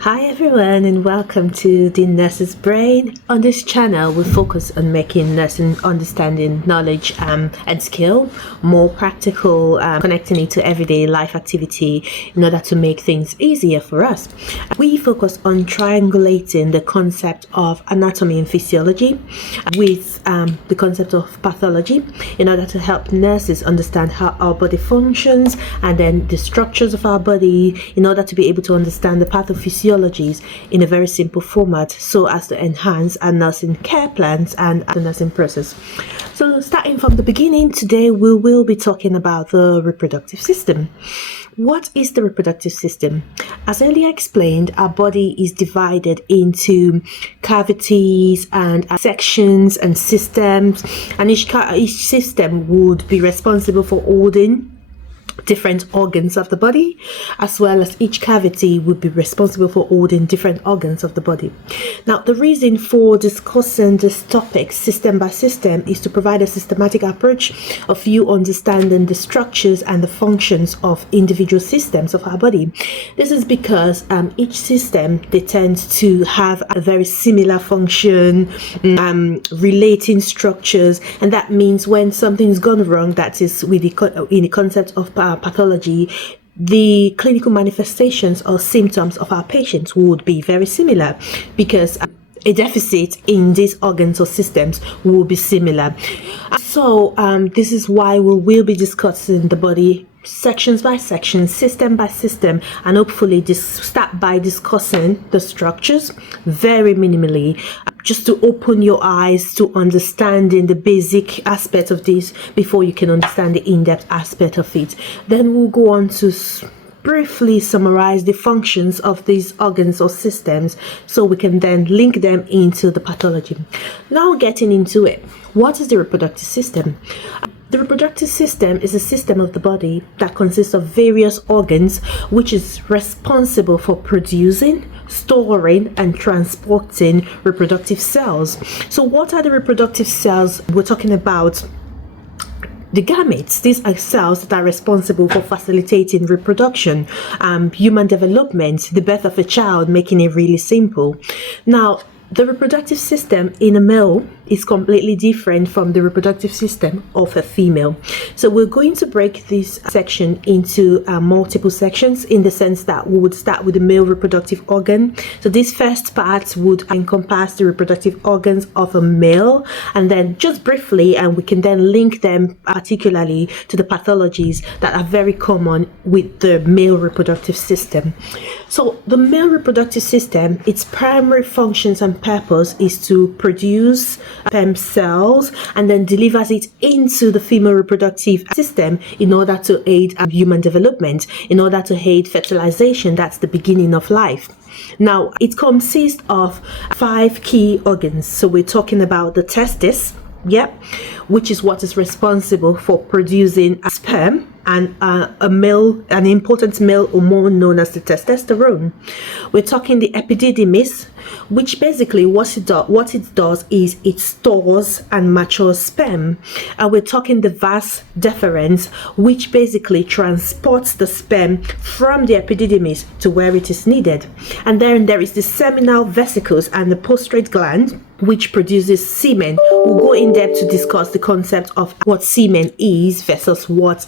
Hi everyone and welcome to the Nurse's Brain. On this channel we focus on making nursing understanding, knowledge and skill more practical, connecting it to everyday life activity in order to make things easier for us. We focus on triangulating the concept of anatomy and physiology with the concept of pathology in order to help nurses understand how our body functions and then the structures of our body in order to be able to understand the pathophysiology in a very simple format so as to enhance our nursing care plans and the nursing process. So starting from the beginning, today we will be talking about the reproductive system. What is the reproductive system? As earlier explained, our body is divided into cavities and sections and systems, and each system would be responsible for holding different organs of the body, as well as each cavity would be responsible for holding different organs of the body. Now, the reason for discussing this topic system by system is to provide a systematic approach of you understanding the structures and the functions of individual systems of our body. This is because each system, they tend to have a very similar function, relating structures, and that means when something's gone wrong, that is in the concept of pathology, the clinical manifestations or symptoms of our patients would be very similar because a deficit in these organs or systems will be similar. So this is why we will be discussing the body sections by section, system by system, and hopefully start by discussing the structures very minimally, just to open your eyes to understanding the basic aspect of this before you can understand the in-depth aspect of it. Then we'll go on to briefly summarize the functions of these organs or systems so we can then link them into the pathology. Now getting into it, what is the reproductive system? The reproductive system is a system of the body that consists of various organs which is responsible for producing, storing and transporting reproductive cells. So what are the reproductive cells? We're talking about the gametes. These are cells that are responsible for facilitating reproduction, human development, the birth of a child, making it really simple. Now, the reproductive system in a male is completely different from the reproductive system of a female. So we're going to break this section into multiple sections, in the sense that we would start with the male reproductive organ. So this first part would encompass the reproductive organs of a male, and then just briefly, and we can then link them particularly to the pathologies that are very common with the male reproductive system. So the male reproductive system, its primary functions and purpose is to produce sperm cells and then delivers it into the female reproductive system in order to aid human development, in order to aid fertilization. That's the beginning of life. Now, it consists of 5 key organs. So we're talking about the testis, which is what is responsible for producing a sperm and an important male hormone known as the testosterone. We're talking the epididymis, which basically what it does is it stores and matures sperm. And we're talking the vas deferens, which basically transports the sperm from the epididymis to where it is needed. And then there is the seminal vesicles and the prostrate gland, which produces semen. We'll go in depth to discuss the concept of what semen is versus what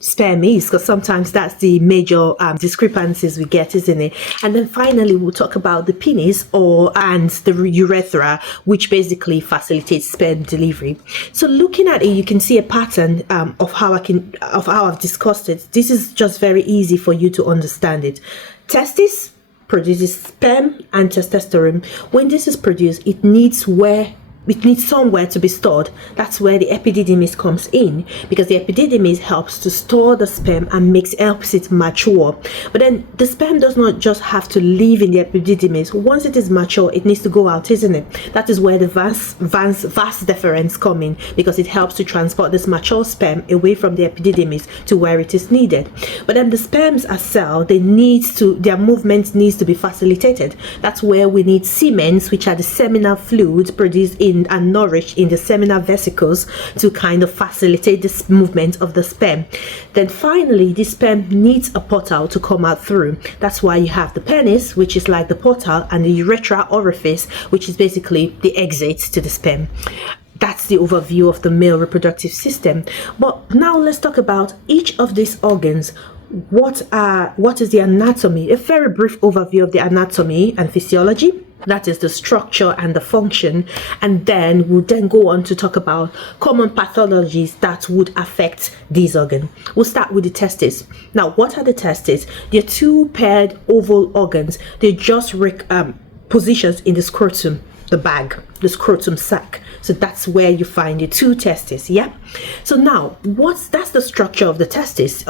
sperm is, because sometimes that's the major discrepancies we get, isn't it? And then finally we'll talk about the penis and the urethra, which basically facilitates sperm delivery. So looking at it, you can see a pattern of how I've discussed it. This is just very easy for you to understand it. Testis produces sperm and testosterone. When this is produced, it needs somewhere to be stored. That's where the epididymis comes in, because the epididymis helps to store the sperm and helps it mature. But then the sperm does not just have to live in the epididymis. Once it is mature, it needs to go out, isn't it? That is where the vas deferens come in, because it helps to transport this mature sperm away from the epididymis to where it is needed. But then the sperms as cell, their movement needs to be facilitated. That's where we need semens, which are the seminal fluids produced in in and nourished in the seminal vesicles to kind of facilitate this movement of the sperm. Then finally, the sperm needs a portal to come out through. That's why you have the penis, which is like the portal, and the urethra orifice, which is basically the exit to the sperm. That's the overview of the male reproductive system. But now let's talk about each of these organs. What is the anatomy? A very brief overview of the anatomy and physiology. That is the structure and the function. And then we'll then go on to talk about common pathologies that would affect these organs. We'll start with the testes. Now, what are the testes? They're two paired oval organs. They're just positions in the scrotum, the bag, the scrotum sac. So that's where you find the two testes. Yeah. So now, that's the structure of the testes,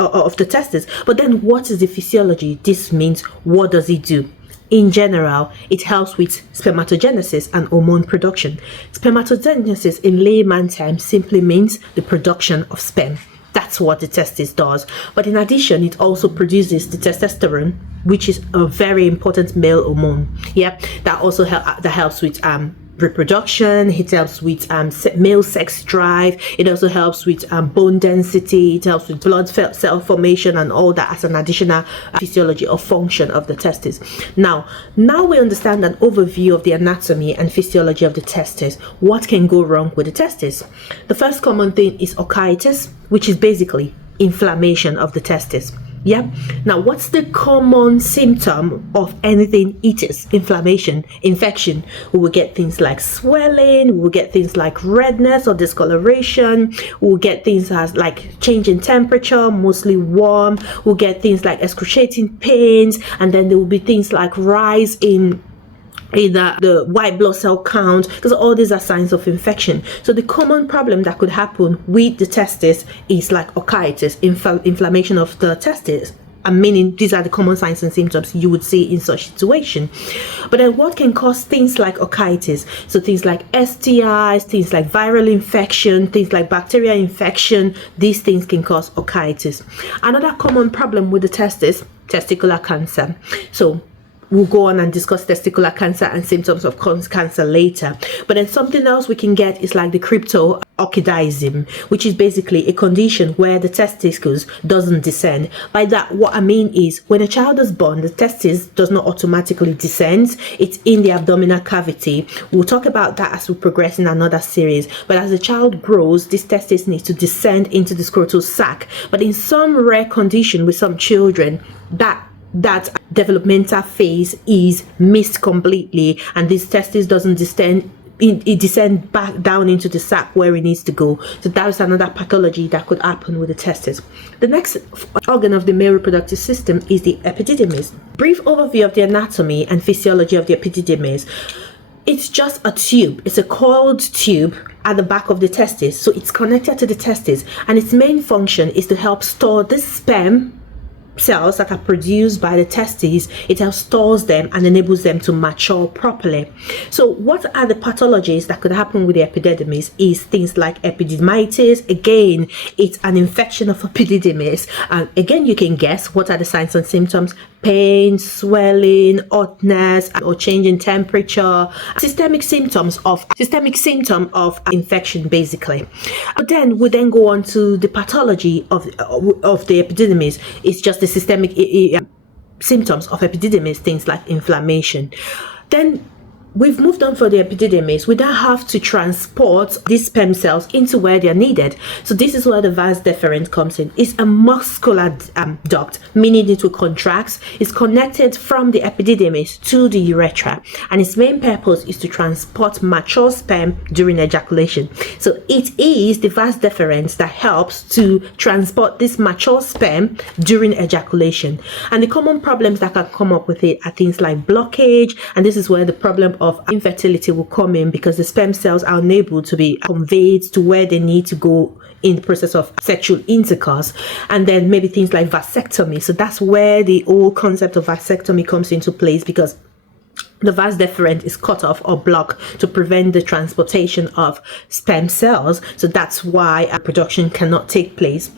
But then, what is the physiology? This means, what does it do? In general, it helps with spermatogenesis and hormone production. Spermatogenesis, in layman terms, simply means the production of sperm. That's what the testis does. But in addition, it also produces the testosterone, which is a very important male hormone. Yeah, that also helps with reproduction. It helps with male sex drive. It also helps with bone density. It helps with blood cell formation and all that as an additional physiology or function of the testes. Now we understand an overview of the anatomy and physiology of the testes. What can go wrong with the testes? The first common thing is orchitis, which is basically inflammation of the testes. Yeah. Now, what's the common symptom of anything itis? Inflammation, infection. We will get things like swelling. We will get things like redness or discoloration. We'll get things as like change in temperature, mostly warm. We'll get things like excruciating pains, and then there will be things like rise in either the white blood cell count, because all these are signs of infection. So the common problem that could happen with the testes is like orchitis, inflammation of the testes. Meaning these are the common signs and symptoms you would see in such situation. But then what can cause things like orchitis? So things like STIs, things like viral infection, things like bacterial infection, these things can cause orchitis. Another common problem with the testes, testicular cancer. So we'll go on and discuss testicular cancer and symptoms of cancer later. But then something else we can get is like the cryptorchidism, which is basically a condition where the testicles doesn't descend. By that, what I mean is when a child is born, the testis does not automatically descend. It's in the abdominal cavity. We'll talk about that as we progress in another series. But as the child grows, this testis needs to descend into the scrotal sac. But in some rare condition with some children, that developmental phase is missed completely, and this testis doesn't descend. It descends back down into the sac where it needs to go. So that is another pathology that could happen with the testes. The next organ of the male reproductive system is the epididymis. Brief overview of the anatomy and physiology of the epididymis. It's just a tube. It's a coiled tube at the back of the testis. So it's connected to the testis, and its main function is to help store the sperm cells that are produced by the testes. It helps stores them and enables them to mature properly. So what are the pathologies that could happen with the epididymis is things like epididymitis. Again, it's an infection of epididymis, and again you can guess what are the signs and symptoms: pain, swelling, hotness, or change in temperature, systemic symptom of infection basically. But then we then go on to the pathology of the epididymis. It's just the systemic symptoms of epididymis, things like inflammation. Then we've moved on for the epididymis. We now have to transport these sperm cells into where they're needed. So this is where the vas deferens comes in. It's a muscular duct, meaning it will contract. It's connected from the epididymis to the urethra, and its main purpose is to transport mature sperm during ejaculation. So it is the vas deferens that helps to transport this mature sperm during ejaculation. And the common problems that can come up with it are things like blockage, and this is where the problem of infertility will come in, because the sperm cells are unable to be conveyed to where they need to go in the process of sexual intercourse. And then maybe things like vasectomy. So that's where the whole concept of vasectomy comes into place, because the vas deferens is cut off or blocked to prevent the transportation of sperm cells. So that's why production cannot take place.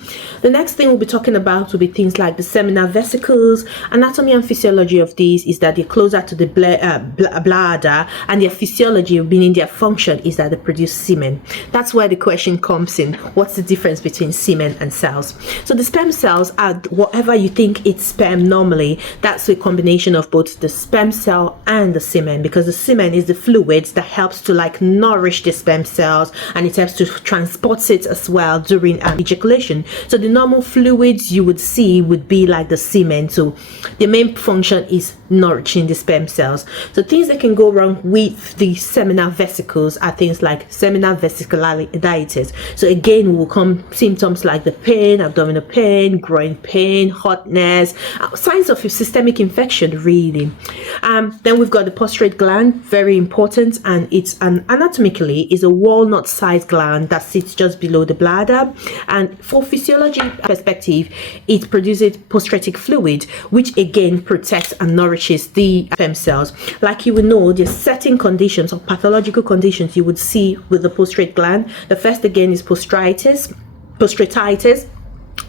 The next thing we'll be talking about will be things like the seminal vesicles. Anatomy and physiology of these is that they're closer to the bladder, and their physiology, meaning their function, is that they produce semen. That's where the question comes in. What's the difference between semen and cells? So the sperm cells are whatever you think it's sperm normally. That's a combination of both the sperm cell and the semen, because the semen is the fluids that helps to like nourish the sperm cells, and it helps to transport it as well during ejaculation. So the normal fluids you would see would be like the semen. So the main function is nourishing the sperm cells. So things that can go wrong with the seminal vesicles are things like seminal vesiculitis. So again, will come symptoms like the pain, abdominal pain, groin pain, hotness, signs of systemic infection really. Then we've got the prostrate gland, very important, and it's anatomically is a walnut-sized gland that sits just below the bladder, and for physiology perspective, it produces prostratic fluid, which again protects and nourishes the sperm cells. Like you will know, there's certain conditions or pathological conditions you would see with the prostrate gland. The first again is prostatitis,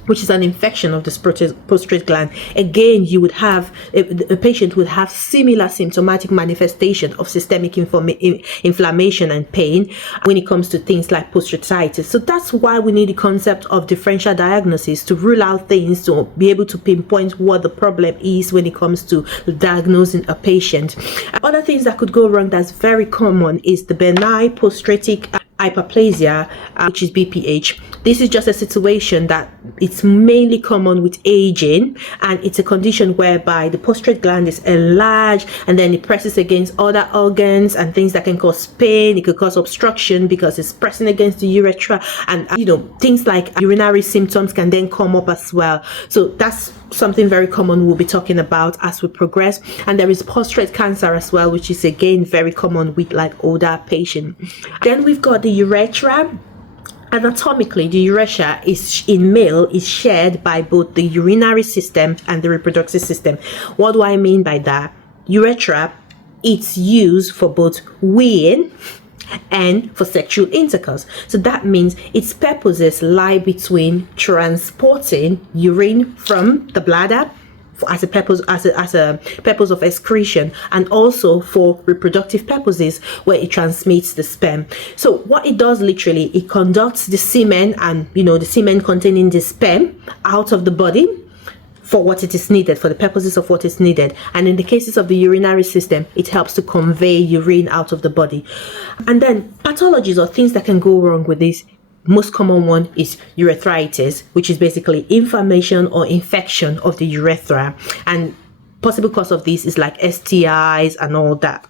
which is an infection of the prostrate gland. Again, you would have a patient would have similar symptomatic manifestation of systemic inflammation and pain when it comes to things like prostatitis. So that's why we need the concept of differential diagnosis to rule out things, to be able to pinpoint what the problem is when it comes to diagnosing a patient. Other things that could go wrong that's very common is the benign prostratic hyperplasia, which is BPH. This is just a situation that it's mainly common with aging, and it's a condition whereby the prostrate gland is enlarged and then it presses against other organs and things that can cause pain. It could cause obstruction because it's pressing against the urethra, and things like urinary symptoms can then come up as well. So that's something very common we'll be talking about as we progress. And there is prostate cancer as well, which is again very common with like older patients. Then we've got the urethra. Anatomically, the urethra in male is shared by both the urinary system and the reproductive system. What do I mean by that? Urethra, it's used for both weeing and for sexual intercourse. So that means its purposes lie between transporting urine from the bladder as a purpose of excretion, and also for reproductive purposes where it transmits the sperm. So what it does literally, it conducts the semen and the semen containing the sperm out of the body for what it is needed, for the purposes of what is needed. And in the cases of the urinary system, it helps to convey urine out of the body. And then pathologies or things that can go wrong with this, most common one is urethritis, which is basically inflammation or infection of the urethra, and possible cause of this is like STIs and all that.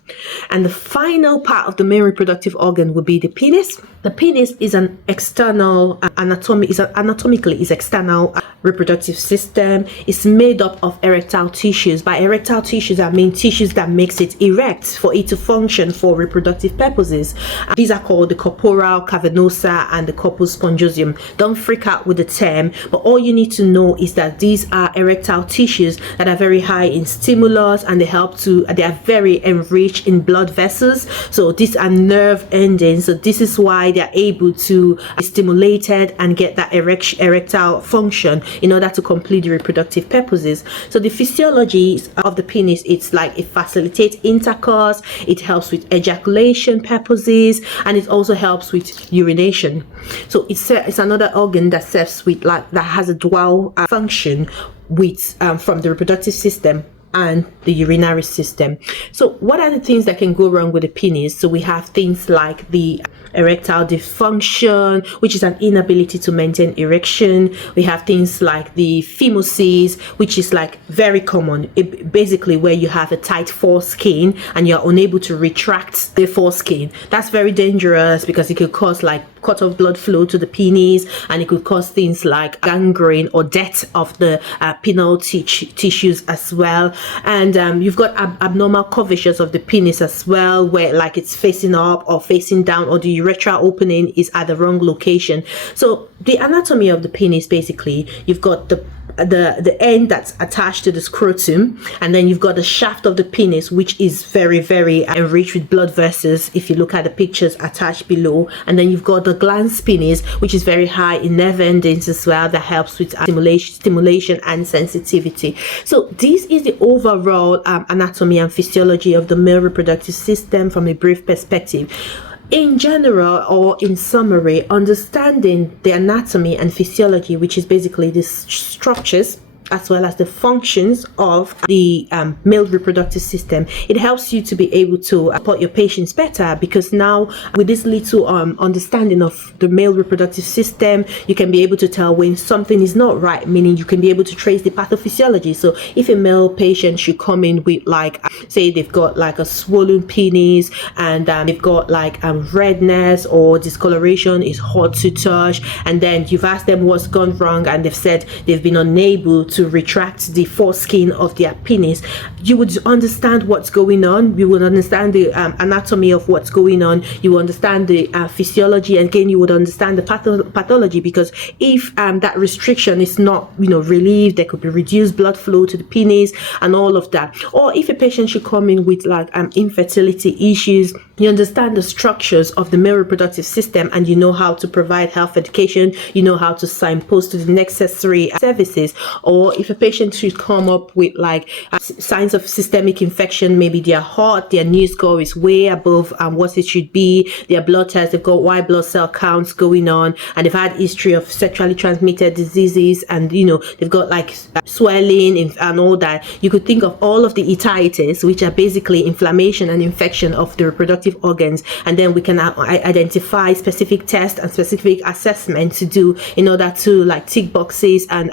And the final part of the main reproductive organ would be the penis. The penis is an external anatomically is external reproductive system. It's made up of erectile tissues. By erectile tissues, I mean tissues that makes it erect for it to function for reproductive purposes. These are called the corpora cavernosa and the corpus spongiosum. Don't freak out with the term, but all you need to know is that these are erectile tissues that are very high in stimulus, and they are very enriched in blood vessels. So these are nerve endings. So this is why they are able to be stimulated and get that erectile function in order to complete the reproductive purposes. So the physiology of the penis, it's like it facilitates intercourse, it helps with ejaculation purposes, and it also helps with urination. So it's another organ that serves with that has a dual function with from the reproductive system and the urinary system. So what are the things that can go wrong with the penis? So we have things like the erectile dysfunction, which is an inability to maintain erection. We have things like the phimosis, which is like very common, basically where you have a tight foreskin and you're unable to retract the foreskin. That's very dangerous because it could cause like cut off blood flow to the penis, and it could cause things like gangrene or death of the penile tissues as well. And you've got abnormal curvatures of the penis as well, where like it's facing up or facing down, or the urethral opening is at the wrong location. So the anatomy of the penis, basically, you've got the end that's attached to the scrotum, and then you've got the shaft of the penis, which is very, very enriched with blood vessels if you look at the pictures attached below. And then you've got the glans penis, which is very high in nerve endings as well, that helps with stimulation and sensitivity. So this is the overall anatomy and physiology of the male reproductive system from a brief perspective. In general, or in summary, understanding the anatomy and physiology, which is basically the structures as well as the functions of the male reproductive system, it helps you to be able to support your patients better, because now with this little understanding of the male reproductive system, you can be able to tell when something is not right, meaning you can be able to trace the pathophysiology. So if a male patient should come in with, like, say they've got like a swollen penis, and they've got like redness or discoloration, is hard to touch, and then you've asked them what's gone wrong, and they've said they've been unable to retract the foreskin of their penis, you would understand what's going on. You would understand the anatomy of what's going on. You would understand the physiology, and again you would understand the pathology, because if that restriction is not relieved, there could be reduced blood flow to the penis and all of that. Or if a patient should come in with like infertility issues, you understand the structures of the male reproductive system, and you know how to provide health education, you know how to signpost to the necessary services. Or if a patient should come up with like signs of systemic infection, maybe their heart, their new score is way above what it should be, their blood tests, they've got white blood cell counts going on, and they've had history of sexually transmitted diseases, and they've got like swelling and all that, you could think of all of the ititis, which are basically inflammation and infection of the reproductive organs, and then we can identify specific tests and specific assessments to do in order to like tick boxes and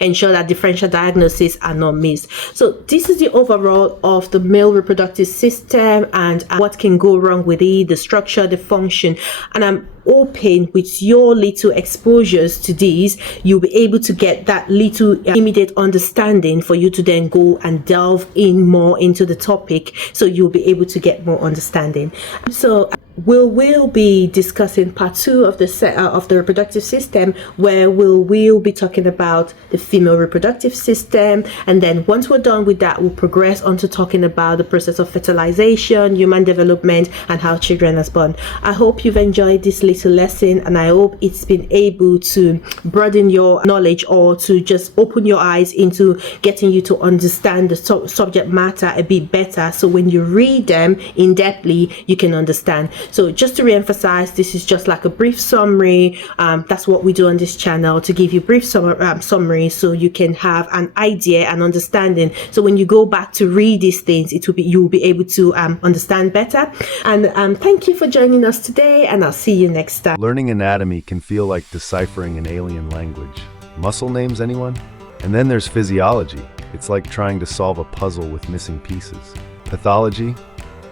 ensure that differential diagnoses are not missed. So this is the overall of the male reproductive system and what can go wrong with it, the structure, the function. And I'm hoping with your little exposures to these, you'll be able to get that little immediate understanding for you to then go and delve in more into the topic, so you'll be able to get more understanding. So we'll be discussing part 2 of the reproductive system, where we'll be talking about the female reproductive system, and then once we're done with that, we'll progress on to talking about the process of fertilization, human development, and how children are born. I hope you've enjoyed this little lesson, and I hope it's been able to broaden your knowledge, or to just open your eyes into getting you to understand the subject matter a bit better, so when you read them in depthly, you can understand. So just to re-emphasize, this is just like a brief summary. That's what we do on this channel, to give you brief summary, so you can have an idea and understanding. So when you go back to read these things, you'll be able to understand better. And thank you for joining us today, and I'll see you next time. Learning anatomy can feel like deciphering an alien language. Muscle names, anyone? And then there's physiology. It's like trying to solve a puzzle with missing pieces. Pathology?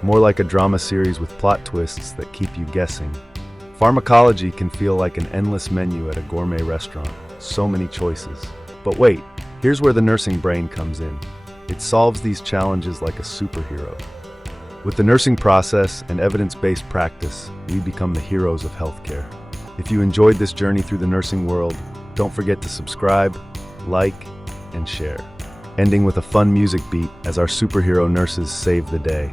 More like a drama series with plot twists that keep you guessing. Pharmacology can feel like an endless menu at a gourmet restaurant. So many choices. But wait, here's where the nursing brain comes in. It solves these challenges like a superhero. With the nursing process and evidence-based practice, we become the heroes of healthcare. If you enjoyed this journey through the nursing world, don't forget to subscribe, like, and share. Ending with a fun music beat as our superhero nurses save the day.